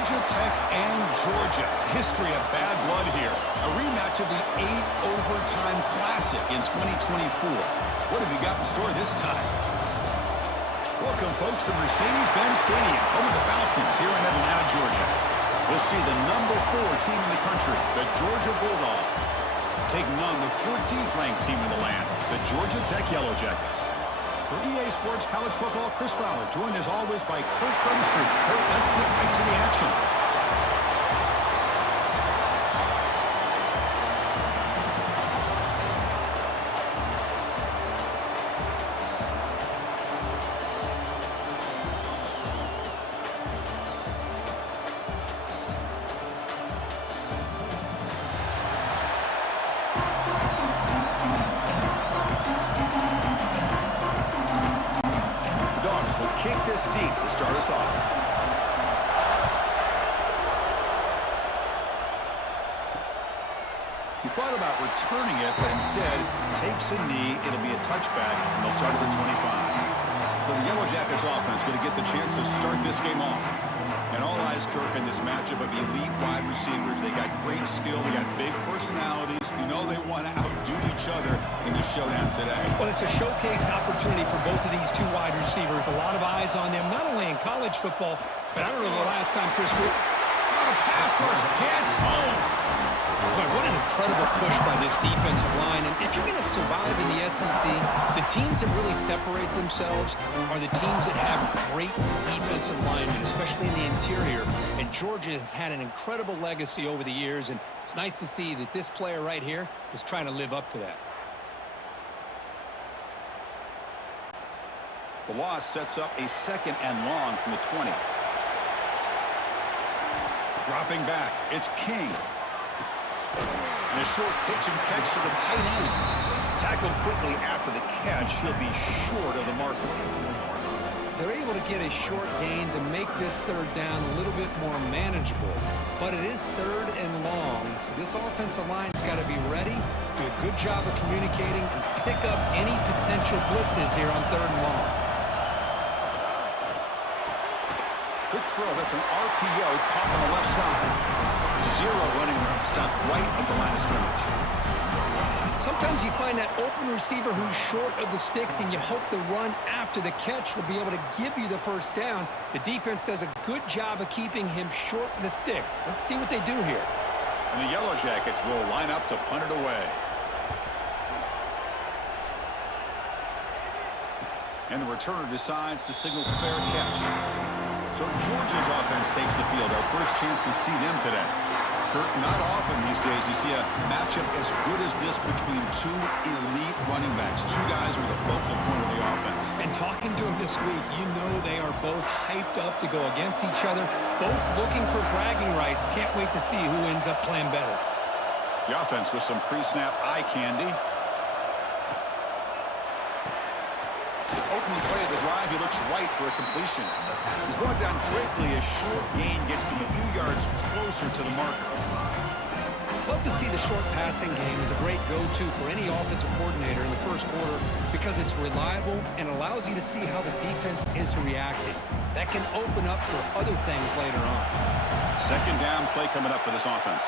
Georgia Tech and Georgia. History of bad blood here. A rematch of the 8-overtime classic in 2024. What have you got in store this time? Welcome, folks, to Mercedes-Benz Stadium, home of the Falcons here in Atlanta, Georgia. We'll see the number 4 team in the country, the Georgia Bulldogs, taking on the 14th ranked team in the land, the Georgia Tech Yellow Jackets. For EA Sports College Football, Chris Fowler, joined as always by Kirk Herbstreit. Kirk, let's get right to the action. Kick this deep to start us off. He thought about returning it, but instead takes a knee. It'll be a touchback, and they'll start at the 25. So the Yellow Jackets offense going to get the chance to start this game off. And all eyes, Kirk, in this matchup of elite wide receivers. They got great skill. They got big personalities. You know they want to outdo each other in the showdown today. Well, it's a showcase opportunity for both of these two wide receivers. A lot of eyes on them, not only in college football, but I don't know the last time Chris Wood. The pass rush gets home. So what an incredible push by this defensive line. And if you're going to survive in the SEC, the teams that really separate themselves are the teams that have great defensive linemen, especially in the interior. And Georgia has had an incredible legacy over the years, and it's nice to see that this player right here is trying to live up to that. The loss sets up a 2nd and long from the 20. Dropping back, it's King. And a short pitch and catch to the tight end. Tackled quickly after the catch. He'll be short of the marker. They're able to get a short gain to make this 3rd down a little bit more manageable. But it is 3rd and long, so this offensive line's got to be ready, do a good job of communicating, and pick up any potential blitzes here on 3rd and long. Quick throw. That's an RPO caught on the left side. 0 running room. Stop right at the line of scrimmage. Sometimes you find that open receiver who's short of the sticks, and you hope the run after the catch will be able to give you the 1st down. The defense does a good job of keeping him short of the sticks. Let's see what they do here. And the Yellow Jackets will line up to punt it away. And the returner decides to signal fair catch. So Georgia's offense takes the field. Our first chance to see them today. Kirk, not often these days you see a matchup as good as this between 2 elite running backs. 2 guys who are the focal point of the offense. And talking to them this week, you know they are both hyped up to go against each other, both looking for bragging rights. Can't wait to see who ends up playing better. The offense with some pre-snap eye candy. Opening play of the drive, he looks right for a completion. He's brought down quickly. A short gain gets them a few yards closer to the marker. Love to see the short passing game as a great go-to for any offensive coordinator in the 1st quarter because it's reliable and allows you to see how the defense is reacting. That can open up for other things later on. 2nd down play coming up for this offense.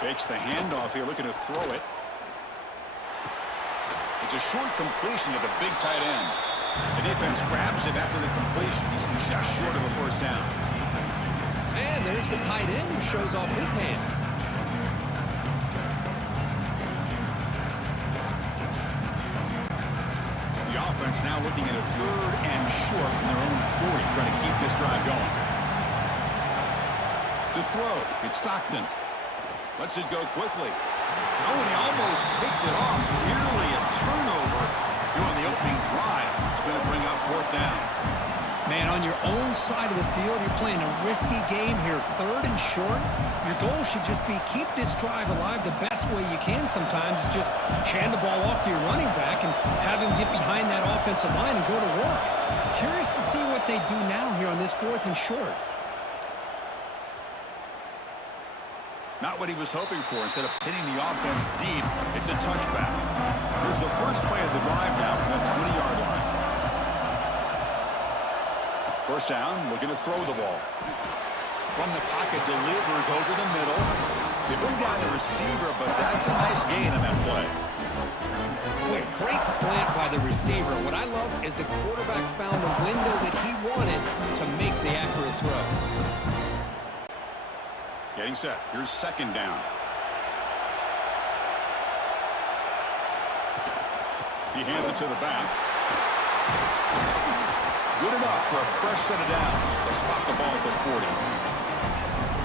Fakes the handoff here, looking to throw it. It's a short completion to the big tight end. The defense grabs him after the completion. He's just short of a 1st down. And there's the tight end who shows off his hands. The offense now looking at a 3rd and short from their own 40, trying to keep this drive going. To throw, it's Stockton. Lets it go quickly. Oh, and he almost picked it off. Nearly a turnover here on the opening drive. It's going to bring up 4th down. Man, on your own side of the field, you're playing a risky game here. 3rd and short. Your goal should just be keep this drive alive the best way you can sometimes. Is just hand the ball off to your running back and have him get behind that offensive line and go to work. Curious to see what they do now here on this 4th and short. Not what he was hoping for. Instead of hitting the offense deep, it's a touchback. Here's the first play of the drive now from the 20-yard line. First down, looking to throw the ball. From the pocket, delivers over the middle. They bring down the receiver, but that's a nice gain on that play. Boy, great slant by the receiver. What I love is the quarterback found a window that he wanted to make the accurate throw. Getting set. Here's second down. He hands it to the back. Good enough for a fresh set of downs. They spot the ball at the 40.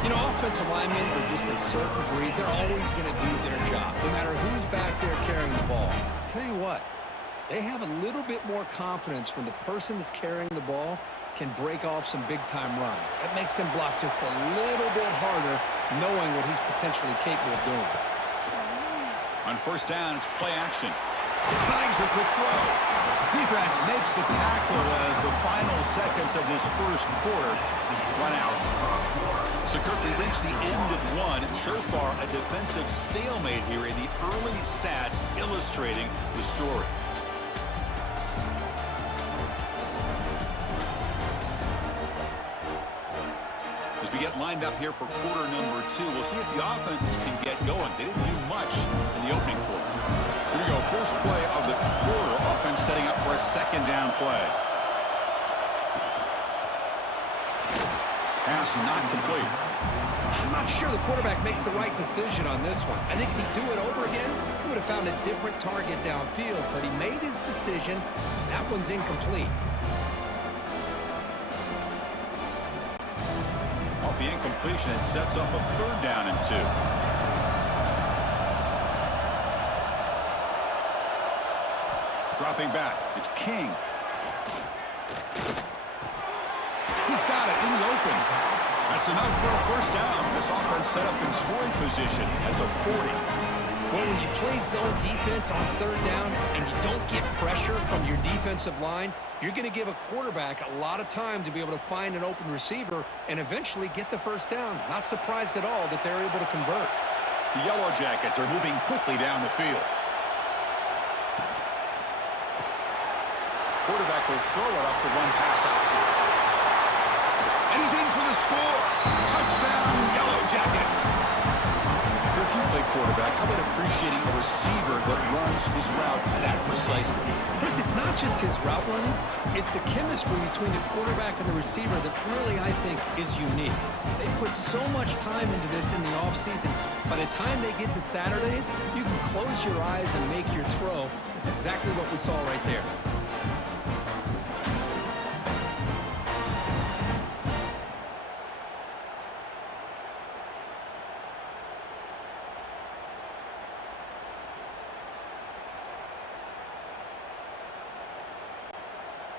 You know, offensive linemen are just a certain breed. They're always going to do their job, no matter who's back there carrying the ball. I'll tell you what, they have a little bit more confidence when the person that's carrying the ball can break off some big-time runs. That makes them block just a little bit harder, knowing what he's potentially capable of doing. On first down, it's play action. Snags the quick throw. Defense makes the tackle as the final seconds of this first quarter run out. So, Kirk, we reached the end of one. So far, a defensive stalemate here in the early stats illustrating the story. As we get lined up here for quarter number 2, we'll see if the offenses can get going. They didn't do much in the opening quarter. Here we go, first play of the quarter. Offense setting up for a second down play. Pass not complete. I'm not sure the quarterback makes the right decision on this one. I think if he'd do it over again, he would have found a different target downfield, but he made his decision. That one's incomplete. Off the incompletion, it sets up a third down and 2. Dropping back, it's King. He's got it in the open. That's enough for a first down. This offense set up in scoring position at the 40. Well, when you play zone defense on third down and you don't get pressure from your defensive line, you're going to give a quarterback a lot of time to be able to find an open receiver and eventually get the first down. Not surprised at all that they're able to convert. The Yellow Jackets are moving quickly down the field. Quarterback will throw it off the one pass option. And he's in for the score. Touchdown, Yellow Jackets. If you play quarterback, how about appreciating a receiver that runs his routes that precisely? Chris, it's not just his route running. It's the chemistry between the quarterback and the receiver that really, I think, is unique. They put so much time into this in the offseason. By the time they get to Saturdays, you can close your eyes and make your throw. That's exactly what we saw right there.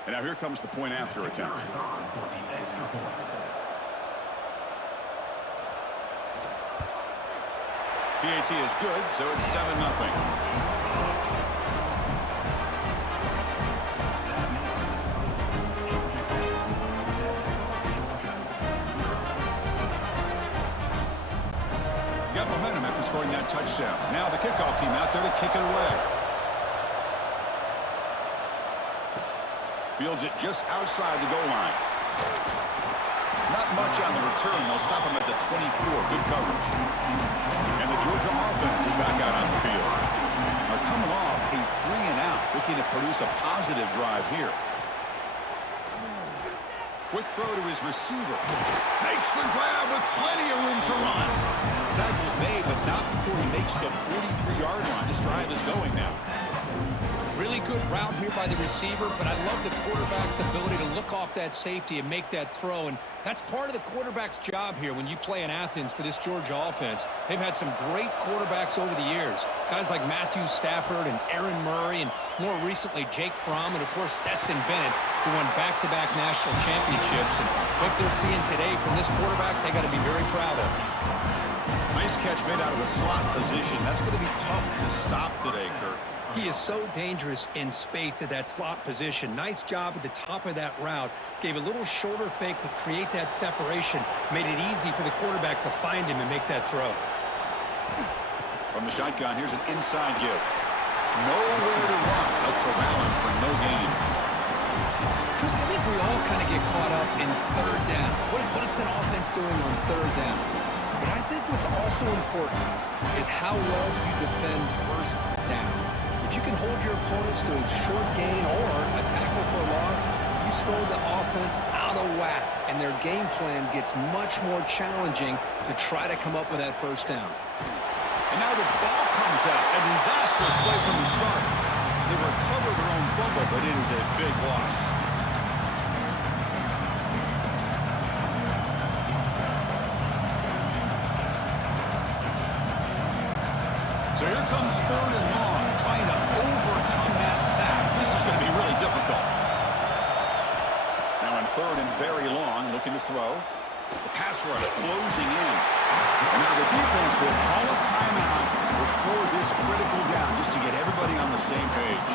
And now here comes the point after attempt. PAT is good, so it's 7-0. Got momentum after scoring that touchdown. Now the kickoff team out there to kick it away. Fields it just outside the goal line. Not much on the return. They'll stop him at the 24. Good coverage. And the Georgia offense is back out on the field. They're coming off a 3-and-out, looking to produce a positive drive here. Quick throw to his receiver. Makes the grab with plenty of room to run. Tackle's made, but not before he makes the 43-yard line. This drive is going now. Really good route here by the receiver, but I love the quarterback's ability to look off that safety and make that throw, and that's part of the quarterback's job here when you play in Athens for this Georgia offense. They've had some great quarterbacks over the years, guys like Matthew Stafford and Aaron Murray, and more recently Jake Fromm, and of course Stetson Bennett, who won back-to-back national championships. And what they're seeing today from this quarterback, they got to be very proud of. Nice catch made out of the slot position. That's going to be tough to stop today, Kirk. He is so dangerous in space at that slot position. Nice job at the top of that route. Gave a little shoulder fake to create that separation. Made it easy for the quarterback to find him and make that throw. From the shotgun, here's an inside give. Nowhere to run. They'll corral him for no gain. Chris, I think we all kind of get caught up in third down. What's that offense doing on third down? But I think what's also important is how well you defend first down. If you can hold your opponents to a short gain or a tackle for a loss, you throw the offense out of whack, and their game plan gets much more challenging to try to come up with that first down. And now the ball comes out. A disastrous play from the start. They recover their own fumble, but it is a big loss. So here comes 3rd and long, trying to overcome that sack. This is going to be really difficult. Now on 3rd and very long, looking to throw. The pass rush closing in. And now the defense will call a timeout before this critical down, just to get everybody on the same page.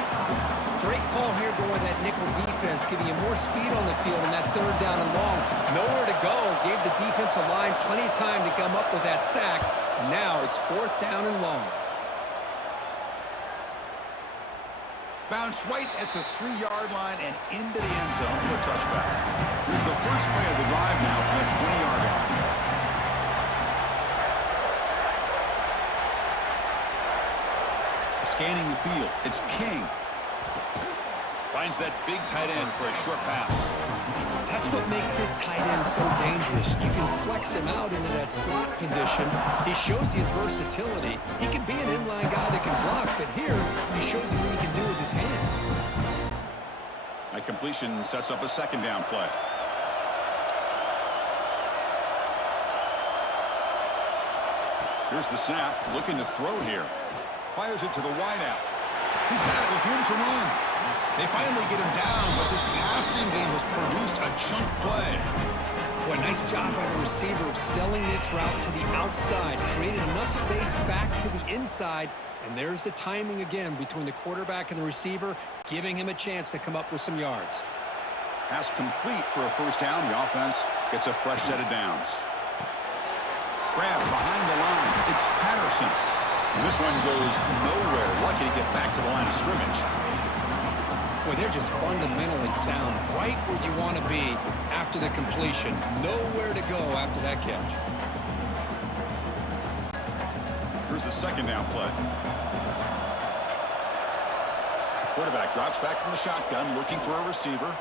Great call here going with that nickel defense, giving you more speed on the field on that 3rd down and long. Nowhere to go. Gave the defensive line plenty of time to come up with that sack. And now it's 4th down and long. Bounce right at the 3-yard line and into the end zone for a touchback. Here's the first play of the drive now from the 20-yard line. Scanning the field, it's King. Finds that big tight end for a short pass. That's what makes this tight end so dangerous. You can flex him out into that slot position. He shows you his versatility. He can be an inline guy that can block, but here he shows you what he can do with his hands. That completion sets up a 2nd down play. Here's the snap, looking to throw here. Fires it to the wideout. He's got it with room to run. They finally get him down, but this passing game has produced a chunk play. Boy, nice job by the receiver of selling this route to the outside, created enough space back to the inside, and there's the timing again between the quarterback and the receiver, giving him a chance to come up with some yards. Pass complete for a 1st down. The offense gets a fresh set of downs. Grab behind the line. It's Patterson. And this one goes nowhere. Lucky to get back to the line of scrimmage. Boy, they're just fundamentally sound, right where you want to be after the completion. Nowhere to go after that catch. Here's the 2nd down play. Quarterback drops back from the shotgun, looking for a receiver.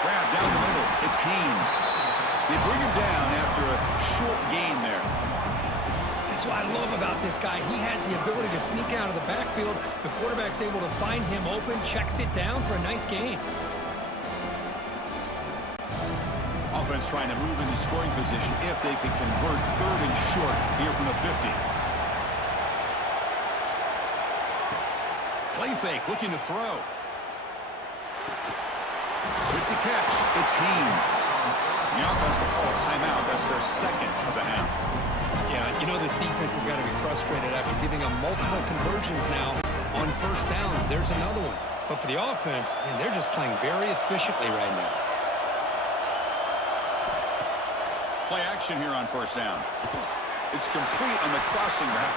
Grab down the middle. It's Haynes. They bring him down after a short gain there. That's what I love about this guy. He has the ability to sneak out of the backfield. The quarterback's able to find him open, checks it down for a nice gain. Offense trying to move into scoring position if they can convert 3rd and short here from the 50. Play fake, looking to throw. With the catch, it's Haynes. The offense will call a timeout. That's their 2nd of the half. Yeah, you know this defense has got to be frustrated after giving them multiple conversions now on 1st downs. There's another one. But for the offense, man, they're just playing very efficiently right now. Play action here on 1st down. It's complete on the crossing route.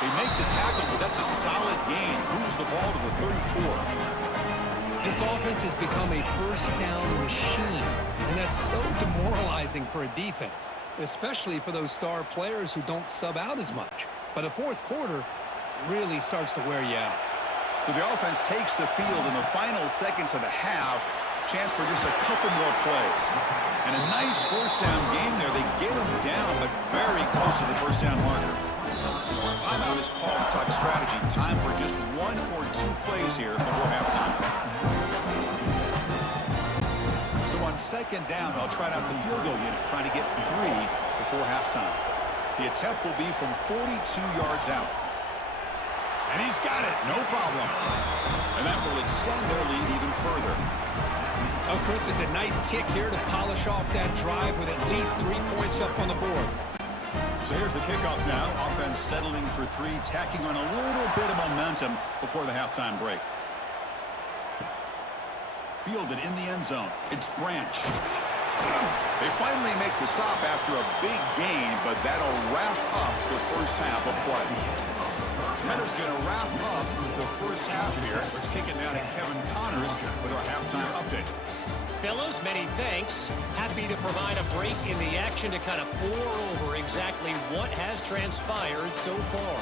They make the tackle, but that's a solid gain. Moves the ball to the 34. This offense has become a 1st down machine, and that's so demoralizing for a defense, especially for those star players who don't sub out as much. By the 4th quarter, it really starts to wear you out. So the offense takes the field in the final seconds of the half. Chance for just a couple more plays. And a nice 1st down gain there. They get him down, but very close to the 1st down marker. Timeout is called to talk strategy. Time for just 1 or 2 plays here before halftime. So on 2nd down, I'll try out the field goal unit, trying to get 3 before halftime. The attempt will be from 42 yards out. And he's got it, no problem. And that will extend their lead even further. Oh, Chris, it's a nice kick here to polish off that drive with at least 3 points up on the board. So here's the kickoff now. Offense settling for 3, tacking on a little bit of momentum before the halftime break. Fielded in the end zone. It's Branch. They finally make the stop after a big gain, but that'll wrap up the 1st half of play. Renner's going to wrap up the 1st half here. Let's kick it down to Kevin Connors with our halftime halftime update. Fellas, many thanks. Happy to provide a break in the action to kind of pour over exactly what has transpired so far.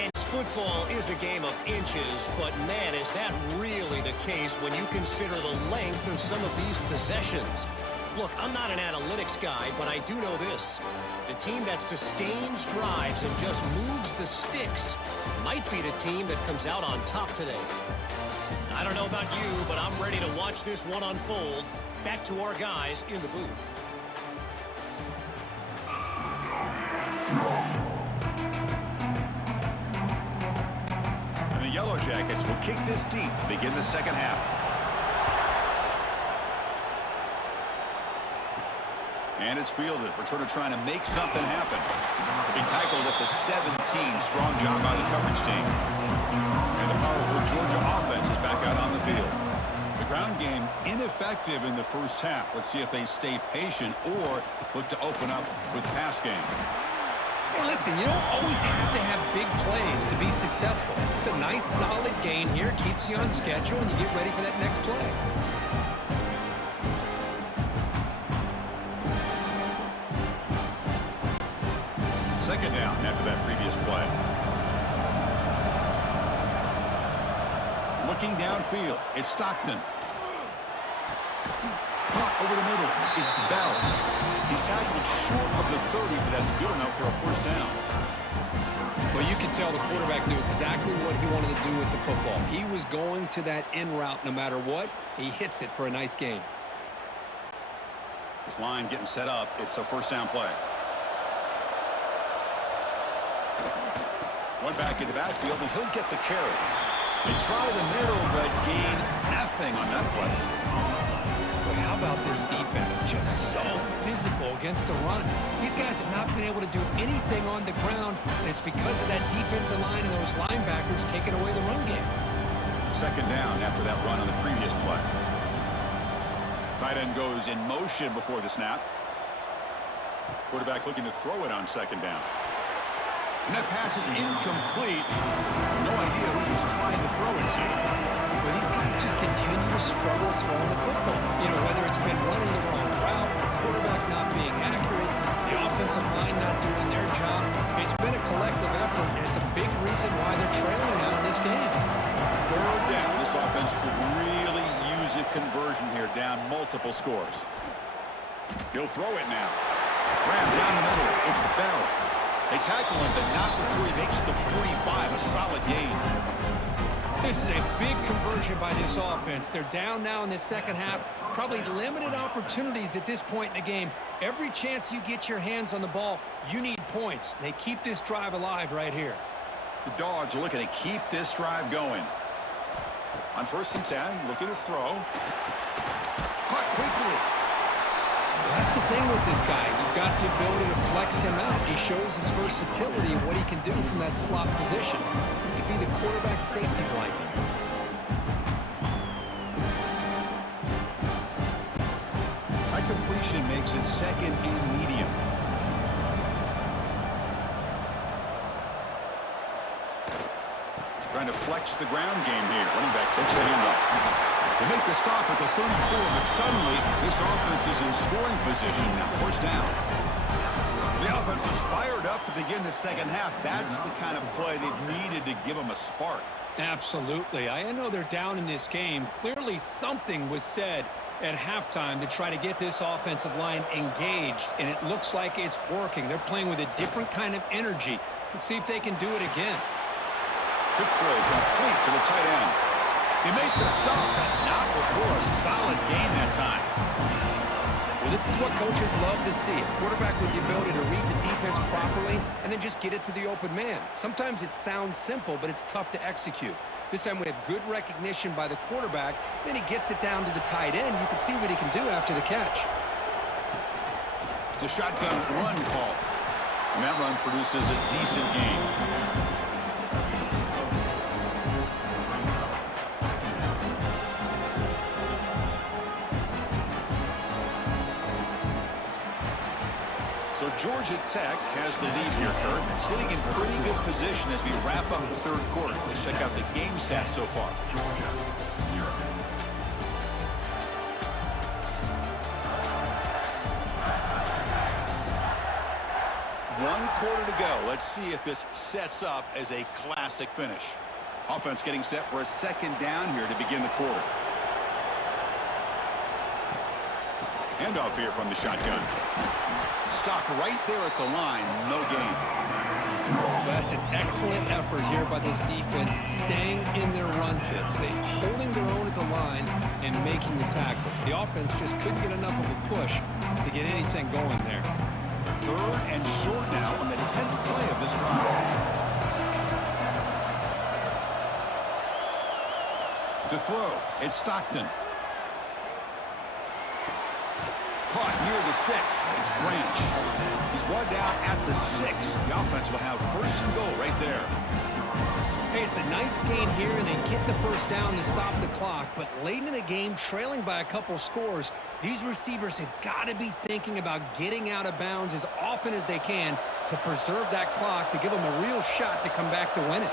And football is a game of inches, but man, is that really the case when you consider the length of some of these possessions. Look, I'm not an analytics guy, but I do know this. The team that sustains drives and just moves the sticks might be the team that comes out on top today. I don't know about you, but I'm ready to watch this one unfold. Back to our guys in the booth. And the Yellow Jackets will kick this deep to begin the second half. And it's fielded. Returner trying to make something happen. He tackled at the 17. Strong job by the coverage team. And the powerful Georgia offense is back out on the field. The ground game ineffective in the first half. Let's see if they stay patient or look to open up with the pass game. Hey, listen, you don't always have to have big plays to be successful. It's a nice, solid gain here. Keeps you on schedule, and you get ready for that next play. Second down after that previous play. Looking downfield, it's Stockton. Caught over the middle, it's Bell. He's tackled short of the 30, but that's good enough for a first down. Well, you can tell the quarterback knew exactly what he wanted to do with the football. He was going to that in route no matter what. He hits it for a nice gain. This line getting set up. It's a first down play. One back in the backfield, and he'll get the carry. They try the middle, but gain nothing on that play. Boy, how about this defense? Just so physical against the run. These guys have not been able to do anything on the ground, and it's because of that defensive line and those linebackers taking away the run game. Second down after that run on the previous play. Tight end goes in motion before the snap. Quarterback looking to throw it on second down. And that pass is incomplete. No idea who he's trying to throw it to. Well, these guys just continue to struggle throwing the football. You know, whether it's been running the wrong route, the quarterback not being accurate, the offensive line not doing their job. It's been a collective effort, and it's a big reason why they're trailing now in this game. Third down. This offense could really use a conversion here, down multiple scores. He'll throw it now. Ram down the middle. It's Bell. They tackle him, but not before he makes the 45, a solid gain. This is a big conversion by this offense. They're down now in this second half. Probably limited opportunities at this point in the game. Every chance you get your hands on the ball, you need points. They keep this drive alive right here. The Dogs are looking to keep this drive going. On 1st and 10, looking to throw. Caught quickly. Well, that's the thing with this guy. You've got the ability to flex him out. He shows his versatility of what he can do from that slot position. He could be the quarterback safety blanket. That completion makes it second and medium. Trying to flex the ground game here. Running back takes the handoff. They make the stop at the 34, but suddenly this offense is in scoring position now. First down. The offense is fired up to begin the second half. That's the kind of play they've needed to give them a spark. Absolutely. I know they're down in this game. Clearly something was said at halftime to try to get this offensive line engaged, and it looks like it's working. They're playing with a different kind of energy. Let's see if they can do it again. Quick throw complete to the tight end. He made the stop, but not before a solid gain that time. Well, this is what coaches love to see. A quarterback with the ability to read the defense properly and then just get it to the open man. Sometimes it sounds simple, but it's tough to execute. This time we have good recognition by the quarterback. Then he gets it down to the tight end. You can see what he can do after the catch. It's a shotgun run call. And that run produces a decent gain. So Georgia Tech has the lead here, Kurt. Sitting in pretty good position as we wrap up the third quarter. Let's check out the game stats so far. 1 quarter to go. Let's see if this sets up as a classic finish. Offense getting set for a 2nd down here to begin the quarter. Handoff here from the shotgun. Stopped right there at the line. No gain. That's an excellent effort here by this defense, staying in their run fits. They holding their own at the line and making the tackle. The offense just couldn't get enough of a push to get anything going there. 3rd and short now on the 10th play of this drive. To throw, it's Stockton. Caught near the sticks. It's Branch. He's brought down at the 6. The offense will have 1st and goal right there. Hey, it's a nice gain here, and they get the 1st down to stop the clock. But late in the game, trailing by a couple scores, these receivers have got to be thinking about getting out of bounds as often as they can to preserve that clock, to give them a real shot to come back to win it.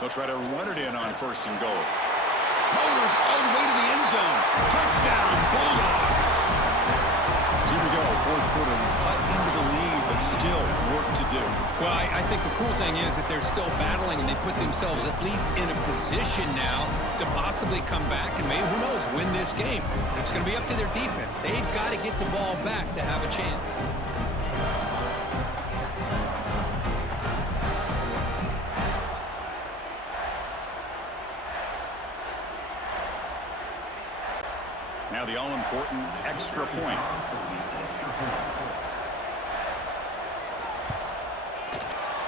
They'll try to run it in on 1st and goal. Motors all the way to the end zone. Touchdown, Bulldogs. So here we go, 4th quarter. They've cut into the lead, but still work to do. Well, I think the cool thing is that they're still battling, and they put themselves at least in a position now to possibly come back and maybe, who knows, win this game. It's going to be up to their defense. They've got to get the ball back to have a chance. Now the all-important extra point.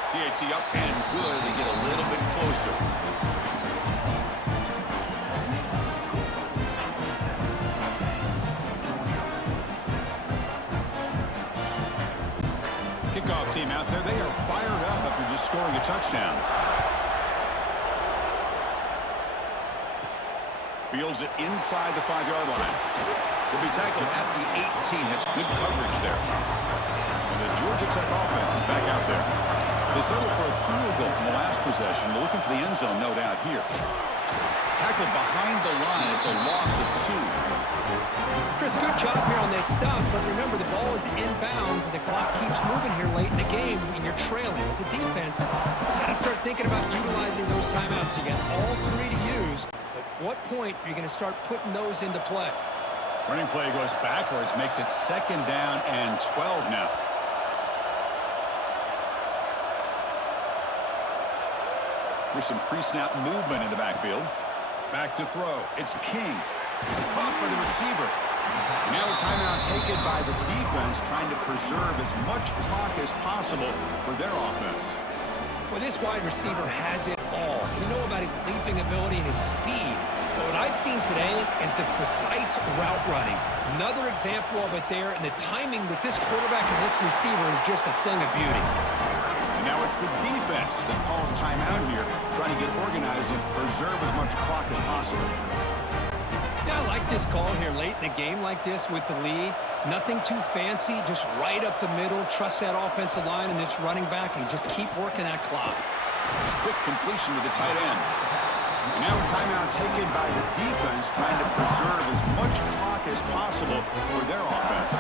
DHC up and good. They get a little bit closer. Kickoff team out there. They are fired up after just scoring a touchdown. Fields it inside the 5-yard line. Will be tackled at the 18. That's good coverage there. And the Georgia Tech offense is back out there. They settled for a field goal in the last possession. They're looking for the end zone, no doubt, here. Tackled behind the line. It's a loss of 2. Chris, good job here on that stop, but remember, the ball is inbounds, and the clock keeps moving here late in the game when you're trailing. As a defense, you got to start thinking about utilizing those timeouts. You got all 3 to use. What point are you going to start putting those into play? Running play goes backwards, makes it 2nd down and 12 now. There's some pre-snap movement in the backfield. Back to throw. It's King. Caught by the receiver. And now a timeout taken by the defense, trying to preserve as much clock as possible for their offense. Well, this wide receiver has it all. We know about his leaping ability and his speed. But what I've seen today is the precise route running. Another example of it there, and the timing with this quarterback and this receiver is just a thing of beauty. And now it's the defense that calls timeout here, trying to get organized and preserve as much clock as possible. Yeah, I like this call here late in the game like this with the lead. Nothing too fancy, just right up the middle. Trust that offensive line and this running back and just keep working that clock. Quick completion to the tight end. And now a timeout taken by the defense, trying to preserve as much clock as possible for their offense.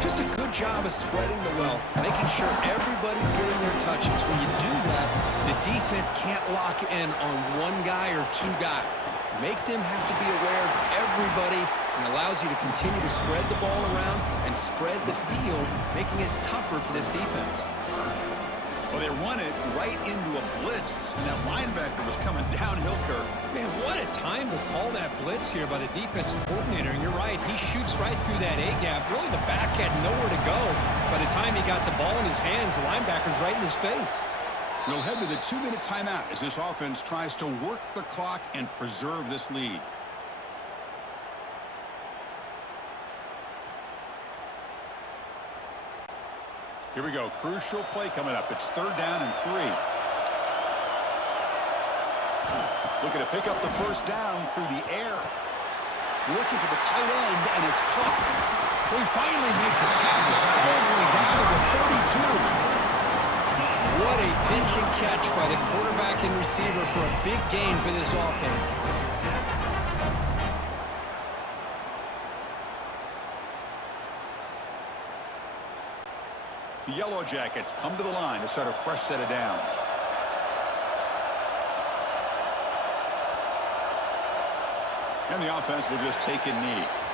Just a good job of spreading the wealth, making sure everybody's getting their touches. When you do that, the defense can't lock in on 1 guy or 2 guys. Make them have to be aware of everybody, and allows you to continue to spread the ball around and spread the field, making it tougher for this defense. Well, they run it right into a blitz, and that linebacker was coming downhill, Kirk. Man, what a time to call that blitz here by the defensive coordinator. And you're right, he shoots right through that A-gap. Really, the back had nowhere to go. By the time he got the ball in his hands, the linebacker's right in his face. We'll head to the 2-minute timeout as this offense tries to work the clock and preserve this lead. Here we go. Crucial play coming up. It's 3rd down and 3. Looking to pick up the 1st down through the air. Looking for the tight end, and it's caught. They finally make the tackle all the way down to the 32. What a pinch and catch by the quarterback and receiver for a big gain for this offense. The Yellow Jackets come to the line to start a fresh set of downs. And the offense will just take a knee.